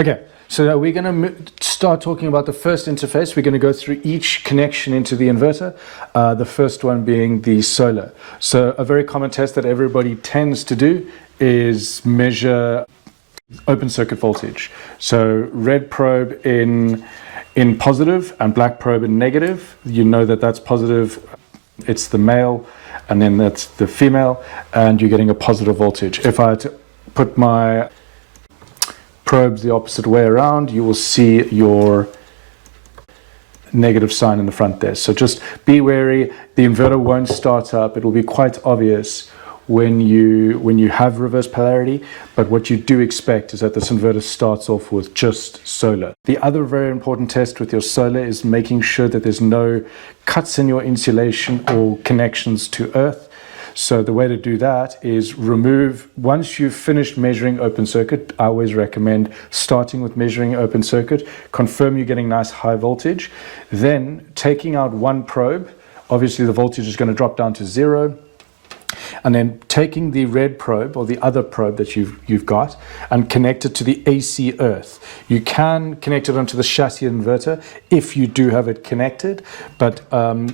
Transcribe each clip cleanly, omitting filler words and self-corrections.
Okay, so now we're going to start talking about the first interface. We're going to go through each connection into the inverter, the first one being the solar. So a very common test that everybody tends to do is measure open circuit voltage. So red probe in positive and black probe in negative. You know that that's positive, it's the male, and then that's the female, and you're getting a positive voltage. If I had to put my probes the opposite way around, you will see your negative sign in the front there. So just be wary. The inverter won't start up. It will be quite obvious when you have reverse polarity, but what you do expect is that this inverter starts off with just solar. The other very important test with your solar is making sure that there's no cuts in your insulation or connections to earth. So the way to do that is once you've finished measuring open circuit, I always recommend starting with measuring open circuit, confirm you're getting nice high voltage, then taking out one probe, obviously the voltage is going to drop down to 0, and then taking the red probe or the other probe that you've got and connect it to the AC earth. You can connect it onto the chassis inverter if you do have it connected, but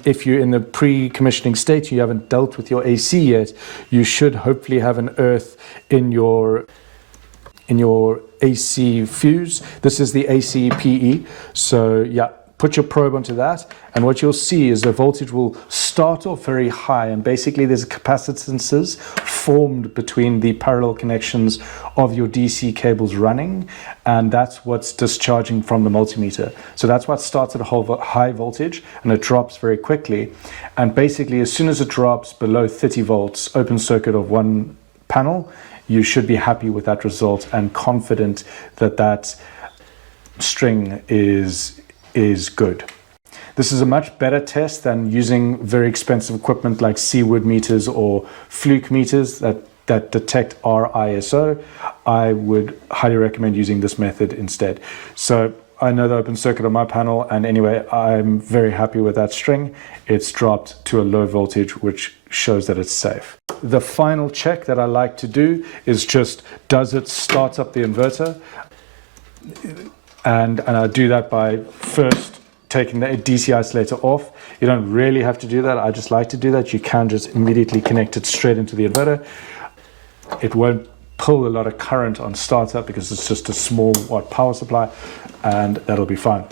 if you're in the pre-commissioning state, you haven't dealt with your AC yet, you should hopefully have an earth in your AC fuse. This is the AC PE, so yeah. Put your probe onto that, and what you'll see is the voltage will start off very high, and basically there's capacitances formed between the parallel connections of your DC cables running, and that's what's discharging from the multimeter. So that's what starts at a high voltage, and it drops very quickly. And basically as soon as it drops below 30 volts, open circuit of one panel, you should be happy with that result and confident that that string is good. This is a much better test than using very expensive equipment like Seawood meters or Fluke meters that detect RISO. I would highly recommend using this method instead. So I know the open circuit on my panel, and anyway, I'm very happy with that string. It's dropped to a low voltage, which shows that it's safe. The final check that I like to do is just, does it start up the inverter? And I do that by first taking the DC isolator off. You don't really have to do that. I just like to do that. You can just immediately connect it straight into the inverter. It won't pull a lot of current on startup because it's just a small watt power supply, and that'll be fine.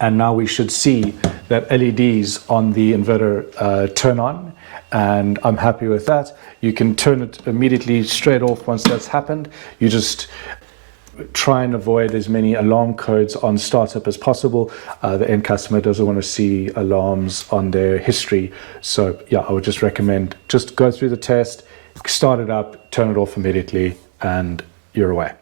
And now we should see that LEDs on the inverter turn on, and I'm happy with that. You can turn it immediately straight off once that's happened. You just try and avoid as many alarm codes on startup as possible. The end customer doesn't want to see alarms on their history. So yeah, I would just recommend just go through the test, start it up, turn it off immediately, and you're away.